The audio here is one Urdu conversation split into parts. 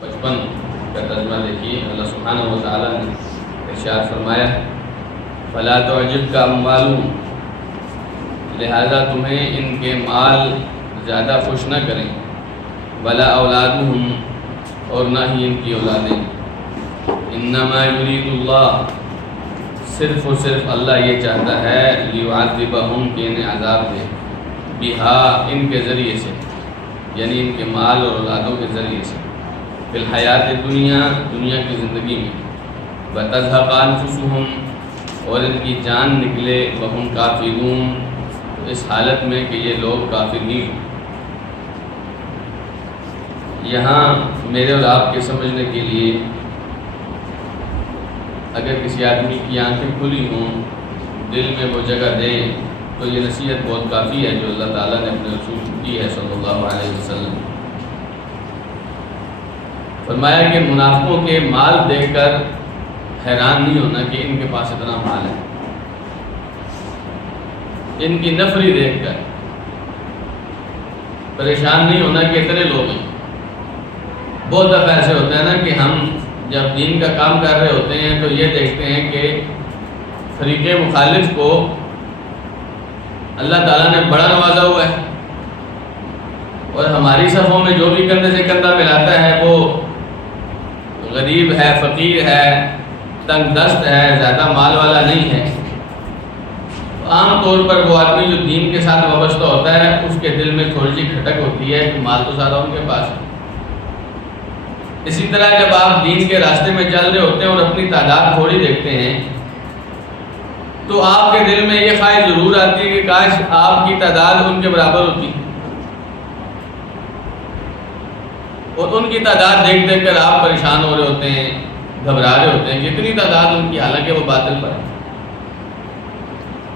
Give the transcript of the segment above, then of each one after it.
55 کا ترجمہ دیکھیے. اللہ سبحانہ و تعالیٰ نے ارشاد فرمایا فلا تعجبک اموالہم، لہذا تمہیں ان کے مال زیادہ خوش نہ کریں، ولا اولادہم، اور نہ ہی ان کی اولادیں. انما یرید اللہ، صرف اور صرف اللہ یہ چاہتا ہے لیعذبہم، کہ انہیں عذاب دے، بہا، ان کے ذریعے سے، یعنی ان کے مال اور اولادوں کے ذریعے سے، فی الحیات دنیا، دنیا کی زندگی میں، وتذھب انفسہم، اور ان کی جان نکلے، وہم کافرون، اس حالت میں کہ یہ لوگ کافر ہی ہوں. یہاں میرے اور آپ کے سمجھنے کے لیے اگر کسی آدمی کی آنکھیں کھلی ہوں، دل میں وہ جگہ دے، تو یہ نصیحت بہت کافی ہے جو اللہ تعالیٰ نے اپنے رسول کو کی ہے صلی اللہ علیہ وسلم. فرمایا کہ منافقوں کے مال دیکھ کر حیران نہیں ہونا کہ ان کے پاس اتنا مال ہے. ان کی نفری دیکھ کر پریشان نہیں ہونا کہ اتنے لوگ ہیں. بہت دفعہ ایسے ہوتا ہے نا کہ ہم جب دین کا کام کر رہے ہوتے ہیں تو یہ دیکھتے ہیں کہ فریق مخالف کو اللہ تعالیٰ نے بڑا نوازا ہوا ہے، اور ہماری صفوں میں جو بھی کندھے سے کندھا ملاتا ہے وہ غریب ہے، فقیر ہے، تنگ دست ہے، زیادہ مال والا نہیں ہے. عام طور پر وہ آدمی جو دین کے ساتھ وابستہ ہوتا ہے اس کے دل میں تھوڑی سی کھٹک ہوتی ہے کہ مال تو سارا ان کے پاس ہے. اسی طرح جب آپ دین کے راستے میں چل رہے ہوتے ہیں اور اپنی تعداد تھوڑی دیکھتے ہیں تو آپ کے دل میں یہ خواہش ضرور آتی ہے کہ کاش آپ کی تعداد ان کے برابر ہوتی، اور ان کی تعداد دیکھ دیکھ کر آپ پریشان ہو رہے ہوتے ہیں، گھبرا رہے ہوتے ہیں کہ اتنی تعداد ان کی، حالانکہ وہ باطل پر ہے.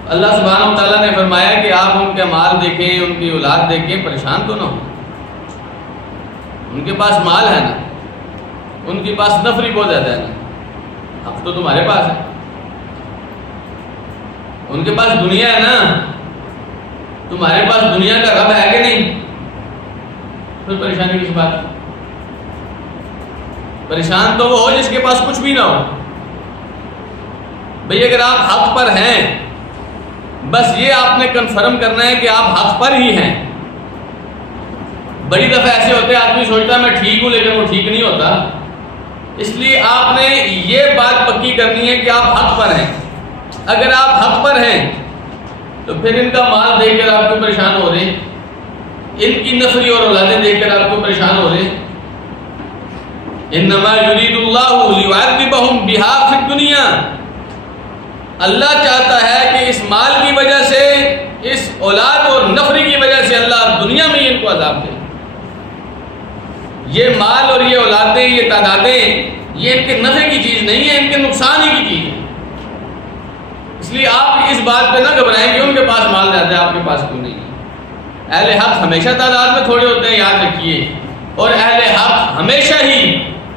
اللہ سبحانہ و تعالیٰ نے فرمایا کہ آپ ان کے مال دیکھیں، ان کی اولاد دیکھیں، پریشان تو نہ ہو. ان کے پاس مال ہے نا، ان کے پاس نفری بہت زیادہ ہے نا، اب تو تمہارے پاس ہے. ان کے پاس دنیا ہے نا، تمہارے پاس دنیا کا رب ہے کہ نہیں؟ پھر پریشانی کس بات کی؟ پریشان تو وہ ہو جس کے پاس کچھ بھی نہ ہو. بھئی اگر آپ حق پر ہیں، بس یہ آپ نے کنفرم کرنا ہے کہ آپ حق پر ہی ہیں. بڑی دفعہ ایسے ہوتے ہیں آدمی سوچتا ہے میں ٹھیک ہوں لیکن وہ ٹھیک نہیں ہوتا. اس لیے آپ نے یہ بات پکی کرنی ہے کہ آپ حق پر ہیں. اگر آپ حق پر ہیں تو پھر ان کا مال دیکھ کر آپ کو پریشان ہو رہے ہیں، ان کی نفری اور اولادیں دیکھ کر آپ کو پریشان ہو رہے ہیں. انما یرید اللہ لیعذبہم بہا فی الدنیا، اللہ چاہتا ہے کہ اس مال کی وجہ سے، اس اولاد اور نفری کی وجہ سے اللہ دنیا میں ان کو عذاب دے. یہ مال اور یہ اولادیں، یہ تعدادیں، یہ ان کے نفع کی چیز نہیں ہے، ان کے نقصان ہی کی چیز ہے. اس لیے آپ اس بات پہ نہ گھبرائیں کہ ان کے پاس مال زیادہ ہے، آپ کے پاس کیوں نہیں ہے. اہل حق ہمیشہ تعداد میں تھوڑے ہوتے ہیں، یاد رکھیے، اور اہل حق ہمیشہ ہی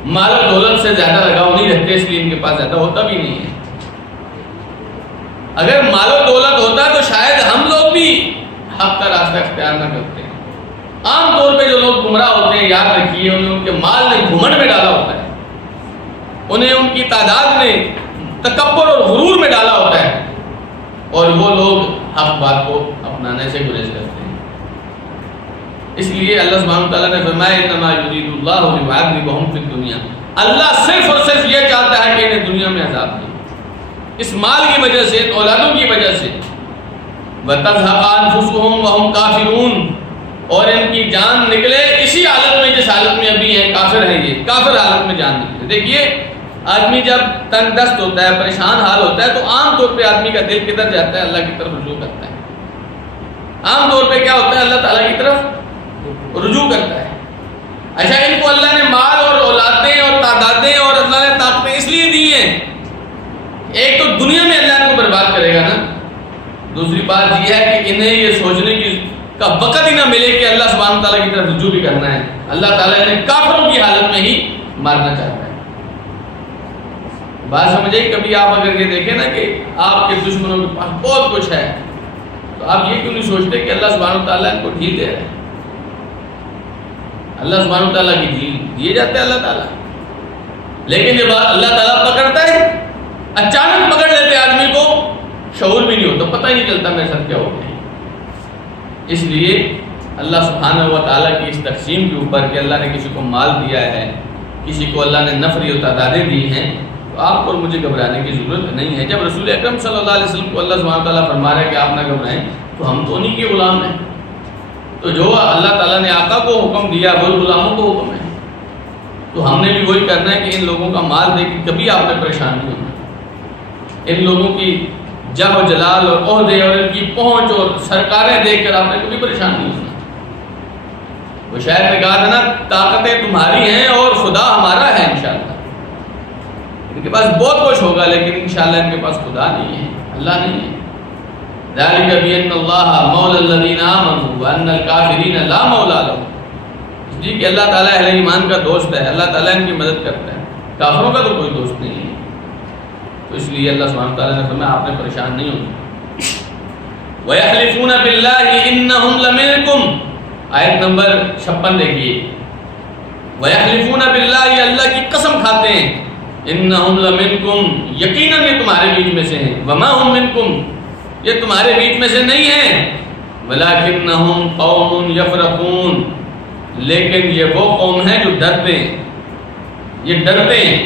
مال و دولت سے زیادہ لگاؤ نہیں رکھتے، اس لیے ان کے پاس زیادہ ہوتا بھی نہیں ہے. اگر مال و دولت ہوتا تو شاید ہم لوگ بھی حق کا راستہ اختیار نہ کرتے. عام طور پہ جو لوگ گمراہ ہوتے ہیں، یاد رکھیے، انہیں ان کے مال نے گھمنڈ میں ڈالا ہوتا ہے، انہیں ان کی تعداد نے تکبر اور غرور میں ڈالا ہوتا ہے، اور وہ لوگ حق بات کو اپنانے سے گریز کرتے ہیں. اس لیے اللہ سبحانہ وتعالیٰ نے فرمایا انما یرید اللہ لیعذبہم فی الدنیا، اللہ صرف اور صرف یہ چاہتا ہے کہ انہیں دنیا میں عذاب دے، اس مال کی وجہ سے، اولادوں کی وجہ سے. وَتَذْهَبَ أَنفُسُهُمْ وَهُمْ كَافِرُونَ، اور ان کی جان نکلے اسی حالت میں جس حالت میں ابھی ہیں، کافر ہیں، یہ کافر حالت میں جان نکلے. دیکھیے آدمی جب تنگ دست ہوتا ہے، پریشان حال ہوتا ہے، تو عام طور پہ آدمی کا دل کدھر جاتا ہے؟ اللہ کی طرف رجوع کرتا ہے. عام طور پہ کیا ہوتا ہے؟ اللہ تعالیٰ کی طرف رجوع کرتا ہے. اچھا، ان کو اللہ نے مال اور اولادیں اور تعدادیں اور اللہ نے طاقتیں اس لیے دی ہیں، ایک تو دنیا میں اللہ ان کو برباد کرے گا نا، دوسری بات یہ ہے کہ انہیں یہ سوچنے کی کا وقت ہی نہ ملے کہ اللہ سبحانہ تعالیٰ کی طرف رجوع بھی کرنا ہے. اللہ تعالیٰ انہیں کافروں کی حالت میں ہی مارنا چاہتا ہے. بات سمجھے؟ کبھی آپ اگر یہ دیکھیں نا کہ آپ کے دشمنوں کے پاس بہت کچھ ہے تو آپ یہ کیوں نہیں سوچتے کہ اللہ سبحانہ تعالیٰ ان کو ڈھیل دے رہا ہے. اللہ سبحانہ تعالیٰ کی ڈھیل دیے جاتے ہیں اللہ تعالیٰ، لیکن جب اللہ تعالیٰ پکڑتا ہے اچانک پکڑ لیتے آدمی کو، شعور بھی نہیں ہوتا، پتہ ہی نہیں چلتا میرے ساتھ کیا ہو گیا۔ اس لیے اللہ سبحانہ و تعالیٰ کی اس تقسیم کے اوپر کہ اللہ نے کسی کو مال دیا ہے، کسی کو اللہ نے نفری و تعدادیں دی ہیں، تو آپ کو اور مجھے گھبرانے کی ضرورت نہیں ہے۔ جب رسول اکرم صلی اللہ علیہ وسلم کو اللہ سبحانہ تعالیٰ فرما رہا ہے کہ آپ نہ گھبرائیں، تو ہم تو انہی کے غلام ہیں، تو جو اللہ تعالیٰ نے آقا کو حکم دیا وہی غلاموں کو حکم ہے، تو ہم نے بھی وہی کرنا ہے کہ ان لوگوں کا مال دے کے کبھی آپ نے پریشان نہیں ہونا، ان لوگوں کی جاہ و جلال اور عہدے اور ان کی پہنچ اور سرکاریں دیکھ کر آپ نے کبھی پریشان نہیں ہونا۔ وہ شاید نے کہا تھا نا، طاقتیں تمہاری ہیں اور خدا ہمارا ہے انشاءاللہ، ان کے پاس بہت کچھ ہوگا لیکن انشاءاللہ ان کے پاس خدا نہیں ہے، اللہ نہیں ہے۔ ذَلِكَ بِأَنَّ اللَّهَ مَوْلَى الَّذِينَ آمَنُوا وَأَنَّ الْكَافِرِينَ لَا مَوْلَى لَهُمْ، اس لیے کہ اللہ تعالیٰ اہل ایمان کا دوست ہے، اللہ تعالیٰ ان کی مدد کرتا ہے، کافروں کا تو کوئی دوست نہیں ہے۔ تو اس لیے اللہ سبحانہ تعالیٰ نے فرمایا آپ نے پریشان نہیں ہونا۔ وَيَحْلِفُونَ بِاللَّهِ إِنَّهُمْ لَمِنْكُمْ، آیت نمبر 56 دیکھیے، وَيَحْلِفُونَ بِاللَّهِ، اللہ کی قسم کھاتے ہیں، إِنَّهُمْ لَمِنْكُمْ، یقیناً یہ تمہارے بیچ میں سے ہیں، وَمَا هُمْ مِنْكُمْ، یہ تمہارے بیچ میں سے نہیں ہیں، وَلَكِنَّهُمْ قَوْمٌ يَفْرَقُونَ، لیکن یہ وہ قوم ہے جو ڈرتے ہیں، یہ ڈرتے ہیں۔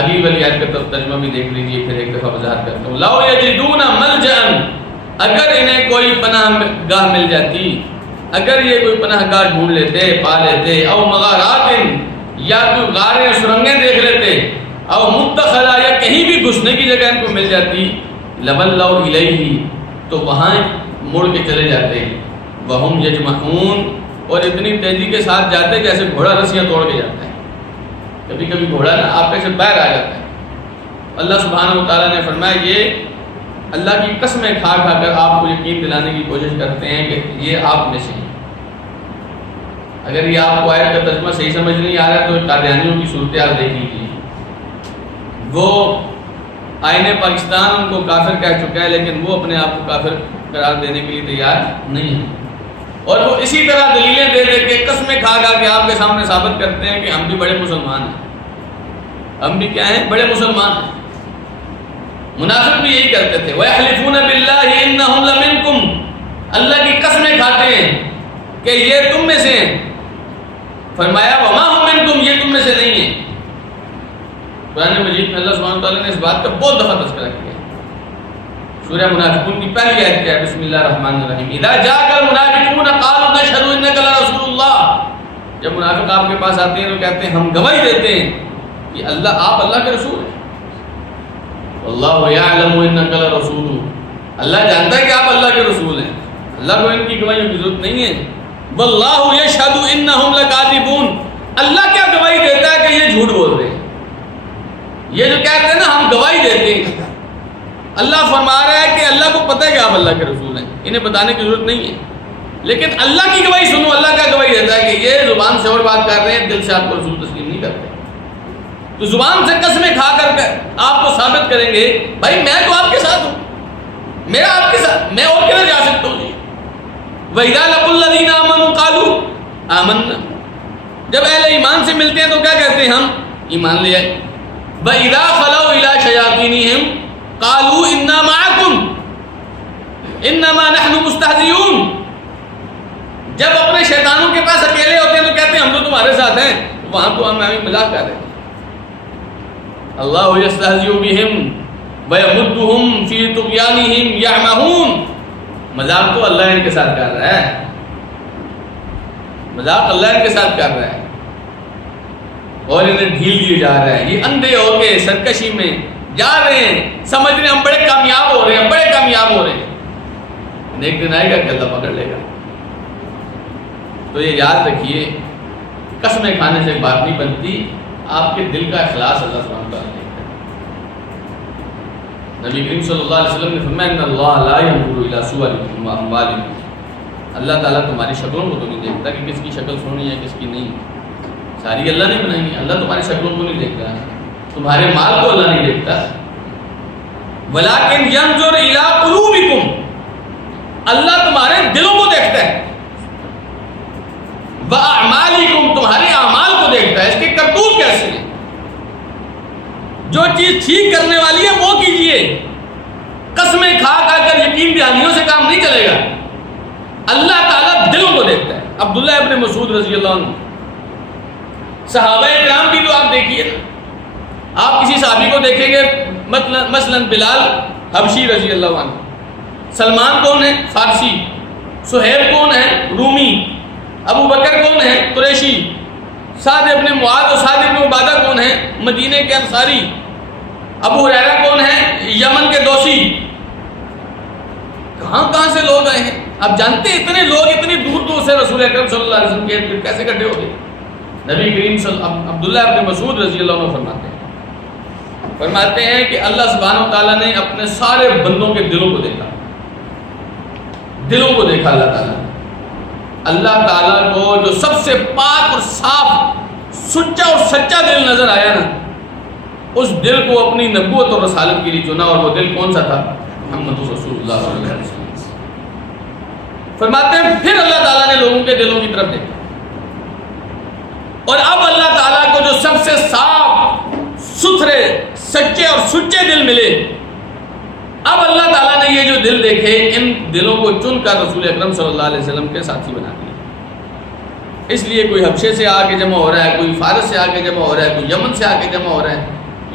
ابھی والی آیت کا ترجمہ بھی دیکھ لیجیے، پھر ایک دفعہ وضاحت کرتا ہوں۔ لَوْ يَجِدُونَ مَلْجَأً، اگر انہیں کوئی پناہ گاہ مل جاتی، اگر یہ کوئی پناہ گاہ ڈھونڈ لیتے، پا لیتے، او مغارات، یا کوئی غاریں سرنگیں دیکھ لیتے، او مدخلا، یا کہیں بھی گھسنے کی جگہ ان کو مل جاتی، لَوَلَّوْا إِلَيْهِ، تو وہاں مڑ کے چلے جاتے، وَهُمْ يَجْمَعُونَ، اور اتنی تیزی کے ساتھ جاتے جیسے گھوڑا رسیاں توڑ کے جاتا ہے۔ کبھی کبھی گھوڑا نا آپ سے باہر آ جاتا ہے۔ اللہ سبحانہ و تعالیٰ نے فرمایا یہ اللہ کی قسمیں کھا کھا کر آپ کو یقین دلانے کی کوشش کرتے ہیں کہ یہ آپ میں سے ہیں۔ اگر یہ آپ کو آیت کا ترجمہ صحیح سمجھ نہیں آ رہا تو قادیانیوں کی صورتحال دیکھ لیجیے، وہ آئین پاکستان ان کو کافر کہہ چکا ہے، لیکن وہ اپنے آپ کو کافر قرار دینے کے لیے تیار نہیں ہے، اور وہ اسی طرح دلیلیں دے دے کے قسمیں کھا کھا کے آپ کے سامنے ثابت کرتے ہیں کہ ہم بھی بڑے مسلمان ہیں، ہم بھی کیا ہیں، بڑے مسلمان ہیں۔ منافق بھی یہی کرتے تھے، وَيَحْلِفُونَ بِاللَّهِ إِنَّهُمْ لَمِنْكُمْ، اللہ کی قسمیں کھاتے ہیں کہ یہ تم میں سے ہیں، فرمایا وَمَا هُمْ مِنْكُمْ، یہ تم میں سے نہیں ہیں۔ قرآن مجید میں اللہ سبحانہ وتعالیٰ نے اس بات کا بہت دفعہ تذکرہ کیا ہے۔ سورہ منافقون کی پہلی آیت کیا ہے؟ بسم اللہ الرحمن الرحیم، اذا جاءك المنافقون قالوا نشهد انك لرسول اللہ، جب منافق آپ کے پاس آتے ہیں تو کہتے ہیں ہم گواہی دیتے ہیں کہ آپ اللہ کے رسول ہیں۔ واللہ یعلم انک لرسول، اللہ جانتا ہے کہ آپ اللہ کے رسول ہیں، اللہ کو ان کی گواہیوں کی ضرورت نہیں ہے۔ واللہ یشہد انہم لکاذبون، اللہ کیا گواہی دیتا ہے کہ یہ جھوٹ بول رہے ہیں۔ یہ جو کہتے ہیں نا ہم گواہی دیتے ہیں، اللہ فرما رہا ہے کہ اللہ کو پتہ ہے کہ آپ اللہ کے رسول ہیں، انہیں بتانے کی ضرورت نہیں ہے، لیکن اللہ کی گواہی سنو، اللہ کا گواہی دیتا ہے کہ یہ زبان سے اور بات کر رہے ہیں، دل سے آپ کو رسول تسلیم نہیں کرتے، تو زبان سے قسمیں کھا کر آپ کو ثابت کریں گے بھائی میں تو آپ کے ساتھ ہوں، میرا آپ کے ساتھ، میں اور کدھر جا سکتا ہوں جی۔ وَإِذَا لَقُوا الَّذِينَ آمَنُوا قَالُوا آمَنَّا، جب اہل ایمان سے ملتے ہیں تو کیا کہتے ہیں؟ ہم ایمان لے آئے۔ وَإِذَا خَلَوْا إِلَىٰ شَيَاطِينِهِمْ قَالُوا إِنَّا مَعَكُمْ إِنَّمَا نَحْنُ مُسْتَهْزِئُونَ، جب اپنے شیطانوں کے پاس اکیلے ہوتے ہیں تو کہتے ہیں ہم تو تمہارے ساتھ ہیں، وہاں تو ہم مذاق کر رہے ہیں۔ اللہ یستہزئ بہم ویمدہم فی طغیانہم یعمہون، مذاق تو اللہ ان کے ساتھ کر رہا ہے، مذاق اللہ ان کے ساتھ کر رہا ہے اور انہیں ڈھیل دیے جا رہا ہے، یہ اندھے ہو کے سرکشی میں جا رہے ہیں، سمجھ رہے ہیں ہم بڑے کامیاب ہو رہے ہیں، بڑے کامیاب ہو رہے ہیں، ایک دن آئے گا کہ اللہ پکڑ لے گا۔ تو یہ یاد رکھیے، قسمیں کھانے سے بات نہیں بنتی، آپ کے دل کا اخلاص اللہ سبحانہ وتعالیٰ دیکھتا ہے۔ نبی کریم صلی اللہ علیہ وسلم نے فرمایا ان اللہ لا ينظر الى صورکم واموالکم، اللہ تعالیٰ تمہاری شکلوں کو تو نہیں دیکھتا کہ کس کی شکل سونی ہے کس کی نہیں، ساری اللہ نے بنائی ہے، اللہ تمہاری شکلوں کو نہیں دیکھتا، تمہارے مال کو اللہ نہیں دیکھتا، ولیکن ينظر الى قلوبکم، اللہ تمہارے دلوں کو دیکھتا ہے، وَأَعْمَالِكُمْ تمہارے اعمال کو دیکھتا ہے، اس کے کرتوت کیسے ہیں. جو چیز ٹھیک کرنے والی ہے وہ کیجئے. قسمیں کھا کر یقین دہانیوں سے کام نہیں چلے گا. اللہ تعالیٰ دلوں کو دیکھتا ہے. عبداللہ ابن مسعود رضی اللہ عنہ، صحابہ کرام بھی تو آپ دیکھیے نا، آپ کسی صحابی کو دیکھیں گے مثلا بلال حبشی رضی اللہ عنہ، سلمان کون ہے؟ فارسی. سہیل کون ہے؟ رومی. ابو بکر کون ہے؟ قریشی. سعد ابن معاذ اور سعد ابن عبادہ کون ہیں؟ مدینے کے انصاری. ابو ہریرہ کون ہے؟ یمن کے دوسی. کہاں سے لوگ آئے ہیں؟ آپ جانتے ہیں اتنے لوگ اتنی دور دور سے رسول اکرم صلی اللہ علیہ وسلم کے کیسے اکٹھے ہو گئے؟ نبی کریم عبداللہ ابن مسعود رضی اللہ عنہ فرماتے ہیں کہ اللہ سبحانہ و تعالیٰ نے اپنے سارے بندوں کے دلوں کو دیکھا. دلوں کو دیکھا اللہ تعالیٰ. اللہ تعالیٰ کو جو سب سے پاک اور صاف سچا اور سچا دل نظر آیا نا، اس دل کو اپنی نبوت اور رسالت کے لیے چنا. اور وہ دل کون سا تھا؟ محمد رسول اللہ صلی اللہ علیہ وسلم. فرماتے ہیں پھر اللہ تعالیٰ نے لوگوں کے دلوں کی طرف دیکھا، اور اب اللہ تعالیٰ کو جو سب سے صاف ستھرے سچے اور سچے دل ملے، اب اللہ تعالیٰ نے یہ جو دل دیکھے، ان دلوں کو چن کر رسول اکرم صلی اللہ علیہ وسلم کے ساتھی بنا دیا. اس لیے کوئی حبشے سے آ کے جمع ہو رہا ہے، کوئی فارس سے آ کے جمع ہو رہا ہے، کوئی یمن سے آ کے جمع ہو رہا ہے.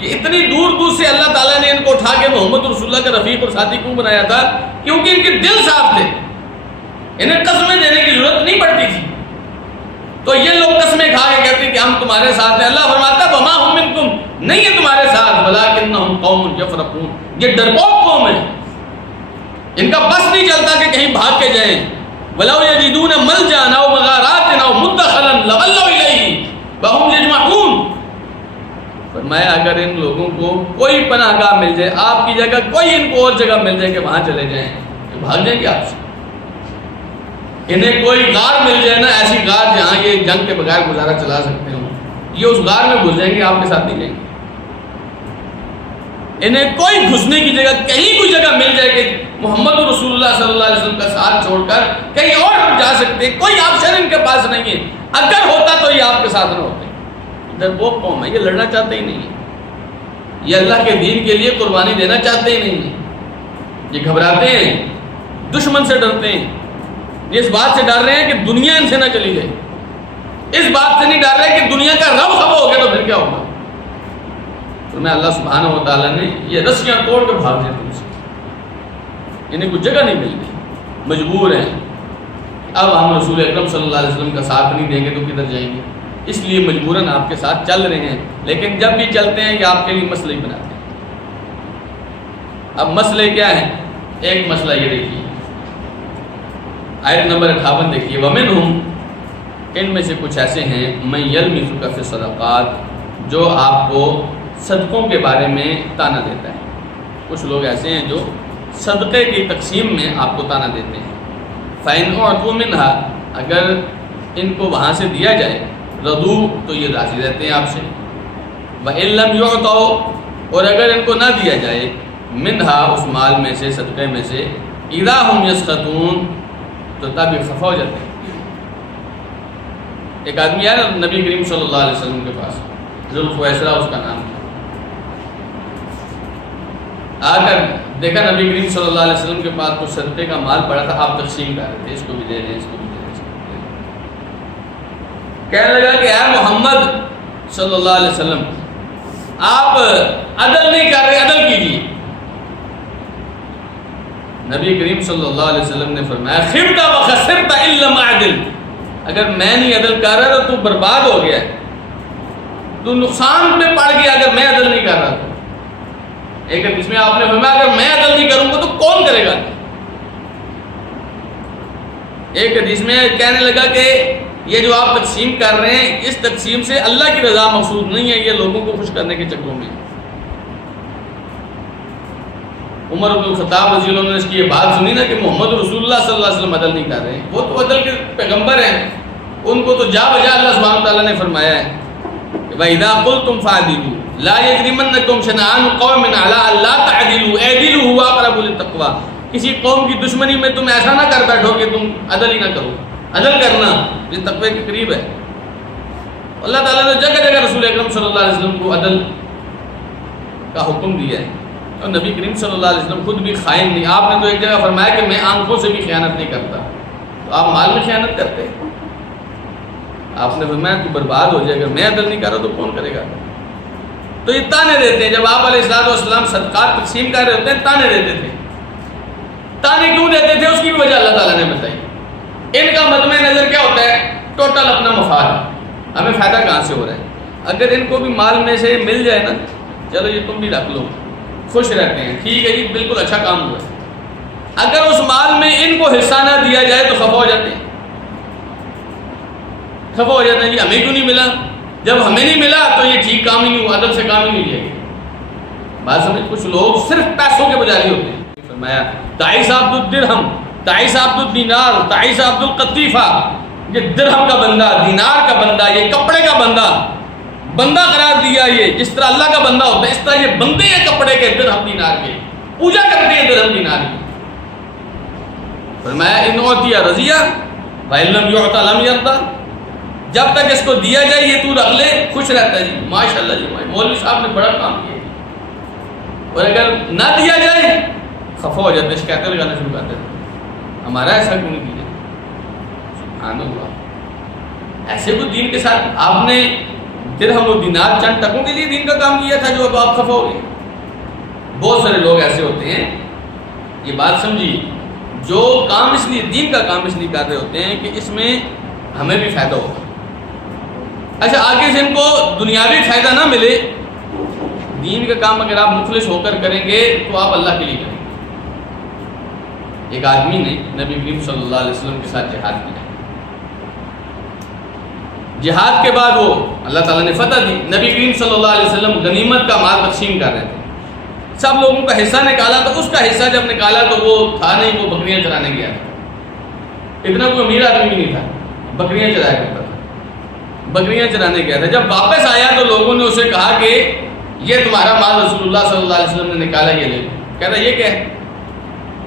یہ اتنی دور دور سے اللہ تعالیٰ نے ان کو اٹھا کے محمد رسول اللہ کا رفیق اور ساتھی کیوں بنایا تھا؟ کیونکہ ان کے دل صاف تھے. انہیں قسمیں دینے کی ضرورت نہیں پڑتی تھی. تو یہ لوگ قسمیں کھا کے کہتے ہیں کہ ہم تمہارے ساتھ ہیں. اللہ فرماتا ہے وما ہم منکم، نہیں ہے تمہارے ساتھ، ولکنہم قوم یفرقون، یہ ڈرپوک قوم ہے. ان کا بس نہیں چلتا کہ کہیں بھاگ کے جائیں. ولو یجدون ملجا او مغارات او مدخلا لولوا الیہ وهم یجمعون. فرمایا اگر ان لوگوں کو کوئی پناہ گاہ مل جائے، آپ کی جگہ کوئی ان کو اور جگہ مل جائے کہ وہاں چلے جائیں، تو بھاگ جائیں گے آپ سے. انہیں کوئی غار مل جائے نا، ایسی غار جہاں یہ جنگ کے بغیر گزارا چلا سکتے ہوں، یہ اس غار میں گھس جائیں گے، آپ کے ساتھ نہیں جائیں گے. انہیں کوئی گھسنے کی جگہ، کہیں کوئی جگہ مل جائے کہ محمد رسول اللہ صلی اللہ علیہ وسلم کا ساتھ چھوڑ کر کہیں اور ہم جا سکتے، کوئی آپشن ان کے پاس نہیں ہے. اگر ہوتا تو یہ آپ کے ساتھ نہ ہوتے. ڈرپوک قوم ہے، یہ لڑنا چاہتے ہی نہیں ہے، یہ اللہ کے دین کے لیے قربانی دینا چاہتے ہی نہیں ہیں. یہ گھبراتے ہیں، دشمن سے ڈرتے ہیں. یہ اس بات سے ڈر رہے ہیں کہ دنیا ان سے نہ چلی جائے. اس بات سے نہیں ڈر رہے کہ دنیا کا رب خفا ہو گیا تو پھر کیا ہوگا. تو میں اللہ سبحانہ و تعالیٰ نے یہ رسیاں توڑ کے بھاگ جائے تم سے. انہیں کچھ جگہ نہیں ملتی، مجبور ہیں. اب ہم رسول اکرم صلی اللہ علیہ وسلم کا ساتھ نہیں دیں گے تو کدھر جائیں گے؟ اس لیے مجبوراً آپ کے ساتھ چل رہے ہیں. لیکن جب بھی چلتے ہیں یہ آپ کے لیے مسئلے ہی بناتے ہیں. اب مسئلے کیا ہیں؟ ایک مسئلہ یہ دیکھیے، آیت نمبر 58 دیکھیے. وَمِنْهُمْ، ان میں سے کچھ ایسے ہیں، مَن يَلْمِزُكَ فِي الصَّدَقَاتِ، جو آپ کو صدقوں کے بارے میں تانا دیتا ہے. کچھ لوگ ایسے ہیں جو صدقے کی تقسیم میں آپ کو تانا دیتے ہیں. فَإِنْ أُعْطُوا مِنْهَا، اگر ان کو وہاں سے دیا جائے، رضوا، تو یہ راضی رہتے ہیں آپ سے. وَإِن لَمْ يُعْطَوْا، اور اگر ان کو نہ دیا جائے، مِنْهَا، اس مال میں سے، صدقے میں سے، إِذَا هُمْ يَسْخَطُونَ، تو تب یہ خفا ہو جاتے ہیں. ایک آدمی آیا نبی کریم صلی اللہ علیہ وسلم کے پاس، ذوالخویسرہ اس کا نام تھا. آ کر دیکھا نبی کریم صلی اللہ علیہ وسلم کے پاس کچھ صدقے کا مال پڑا تھا، آپ تقسیم کر رہے تھے، اس کو بھی دے دیں، اس کو بھی دے دیں، اس کو بھی دے دیں. کہنے لگا کہ اے محمد صلی اللہ علیہ وسلم، آپ عدل نہیں کر رہے، عدل کیجیے. نبی کریم صلی اللہ علیہ وسلم نے فرمایا خبت و خسرت ان لم اعدل، اگر میں نہیں عدل کر رہا تو برباد ہو گیا، تو نقصان میں پڑ گیا اگر میں عدل نہیں کر رہا. تو ایک حدیث میں آپ نے فرمایا اگر میں عدل نہیں کروں گا تو کون کرے گا. ایک حدیث میں کہنے لگا کہ یہ جو آپ تقسیم کر رہے ہیں، اس تقسیم سے اللہ کی رضا مقصود نہیں ہے، یہ لوگوں کو خوش کرنے کے چکروں میں. عمر بن الخطاب رضی اللہ عنہ نے اس کی یہ بات سنی نا کہ محمد رسول اللہ صلی اللہ علیہ وسلم عدل نہیں کر رہے ہیں، وہ تو عدل کے پیغمبر ہیں، ان کو تو جا بجا اللہ سبحانہ تعالیٰ نے فرمایا ہے کہ وَإِذَا قُلْتُمْ فَعْدِلُوا لَا يَجْرِمَنَّكُمْ شَنَآنُ قَوْمٍ عَلَىٰ أَلَّا تَعْدِلُوا اعْدِلُوا هُوَ أَقْرَبُ لِلتَّقْوَىٰ. کسی قوم کی دشمنی میں تم ایسا نہ کر بیٹھو کہ تم عدل ہی نہ کرو. عدل کرنا یہ تقوی کے قریب ہے. اللہ تعالیٰ نے جگہ جگہ رسول اکرم صلی اللہ علیہ وسلم کو عدل کا حکم دیا ہے، اور نبی کریم صلی اللہ علیہ وسلم خود بھی خائن نہیں. آپ نے تو ایک جگہ فرمایا کہ میں آنکھوں سے بھی خیانت نہیں کرتا، تو آپ مال میں خیانت کرتے ہیں. آپ نے فرمایا تو برباد ہو جائے گا، میں عدل نہیں کر رہا تو کون کرے گا. تو یہ تانے دیتے ہیں. جب آپ علیہ السلام صدقات تقسیم کر رہے ہوتے ہیں تانے دیتے تھے. تانے کیوں دیتے تھے اس کی بھی وجہ اللہ تعالیٰ نے بتائی. ان کا مدمع نظر کیا ہوتا ہے؟ ٹوٹل اپنا مفاد، ہمیں فائدہ کہاں سے ہو رہا ہے. اگر ان کو بھی مال میں سے مل جائے نا، چلو یہ تم بھی رکھ لو، خوش رہتے ہیں، ٹھیک ہے جی بالکل اچھا کام ہوا ہے. اگر اس مال میں ان کو حصہ نہ دیا جائے تو خفا ہو جاتے ہیں. خفا ہو جاتے ہیں جی ہمیں کیوں نہیں ملا، جب ہمیں نہیں ملا تو یہ ٹھیک کام ہی نہیں ہوا، عدل سے کام ہی نہیں لیا گیا. بات سمجھ. کچھ لوگ صرف پیسوں کے پجاری ہوتے ہیں. فرمایا تعیس عبد الدرہم، تعیس عبد الدینار، تعیس عبد القطیفہ. یہ درہم کا بندہ، دینار کا بندہ، یہ کپڑے کا بندہ قرار دیا. یہ جس طرح اللہ کا بندہ ہوتا ہے اس طرح یہ بندے ہیں کپڑے کے، درہم دینار کے، پوجا کرتے ہیں درہم دینار کی. فرمایا ان اعطی رضیہ وان لم یعط لم یرضى. جب تک اس کو دیا جائے یہ تو رکھ لے، خوش رہتا ہے جی ماشاءاللہ جی مولوی صاحب نے بڑا کام کیا. اور اگر نہ دیا جائے خفا ہو جاتے، شکایتیں لگانا شروع کر دیتے، ہمارا ایسا کیوں نہیں کیا. سبحان اللہ. ایسے کو دین کے ساتھ آپ نے درہم و دینار چند ٹکوں کے لیے دین کا کام کیا تھا جو اب آپ خفا ہو گئے. بہت سارے لوگ ایسے ہوتے ہیں، یہ بات سمجھیے، جو کام اس لیے دین کا کام اس لیے کر رہے ہوتے ہیں کہ اس میں ہمیں بھی فائدہ ہوگا. اچھا آگے سے ان کو دنیاوی فائدہ نہ ملے، دین کا کام اگر آپ مخلص ہو کر کریں گے تو آپ اللہ کے لیے کریں گے. ایک آدمی نے نبی کریم صلی اللہ علیہ وسلم کے ساتھ جہاد کیا. جہاد کے بعد وہ اللہ تعالیٰ نے فتح دی. نبی کریم صلی اللہ علیہ وسلم غنیمت کا مال تقسیم کر رہے تھے. سب لوگوں کا حصہ نکالا تو اس کا حصہ جب نکالا تو وہ تھا نہیں، وہ بکریاں چرانے گیا تھا. اتنا کوئی امیر آدمی بھی نہیں تھا، بکریاں چرایا کرتا تھا، بکریاں چرانے گیا تھا. جب واپس آیا تو لوگوں نے اسے کہا کہ یہ تمہارا مال رسول اللہ صلی اللہ علیہ وسلم نے نکالا، یہ لے لو. کہتا یہ کیا ہے؟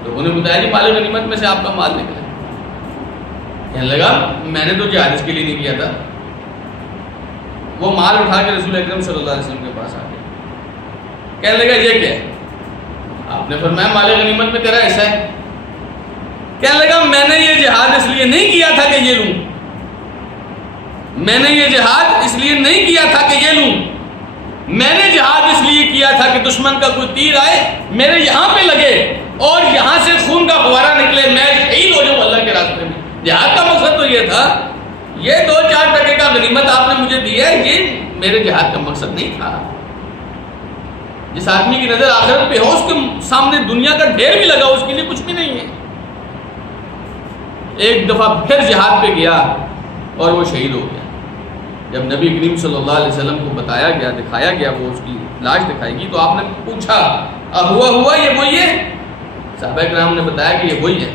لوگوں نے بتایا جی مال غنیمت میں سے آپ کا مال نکلا. کہنے لگا میں نے تو جہاد اس کے لیے نہیں کیا تھا. وہ مال اٹھا کے رسول اکرم صلی اللہ علیہ وسلم کے پاس آ گیا. کہنے لگا یہ کیا ہے؟ آپ نے فرمایا مال غنیمت میں تیرا حصہ ہے. کہنے لگا میں نے یہ جہاد اس لیے نہیں کیا تھا کہ یہ لوں، میں نے یہ جہاد اس لیے نہیں کیا تھا کہ یہ لوں، میں نے جہاد اس لیے کیا تھا کہ دشمن کا کوئی تیر آئے میرے یہاں پہ لگے اور یہاں سے خون کا فوارہ نکلے، میں شہید ہو جاؤں اللہ کے راستے میں. جہاد کا مقصد تو یہ تھا. یہ 2-4 ٹکے کا غنیمت آپ نے مجھے دیا ہے، یہ میرے جہاد کا مقصد نہیں تھا. جس آدمی کی نظر آخرت پہ ہو اس کے سامنے دنیا کا ڈھیر بھی لگا، اس کے لیے کچھ بھی نہیں ہے. ایک دفعہ پھر جہاد پہ گیا اور وہ شہید ہو گیا. جب نبی کریم صلی اللہ علیہ وسلم کو بتایا گیا، دکھایا گیا، وہ اس کی لاش دکھائی گی، تو آپ نے پوچھا ہوا یہ وہی ہے؟ صحابہ کرام نے بتایا کہ یہ وہی ہے.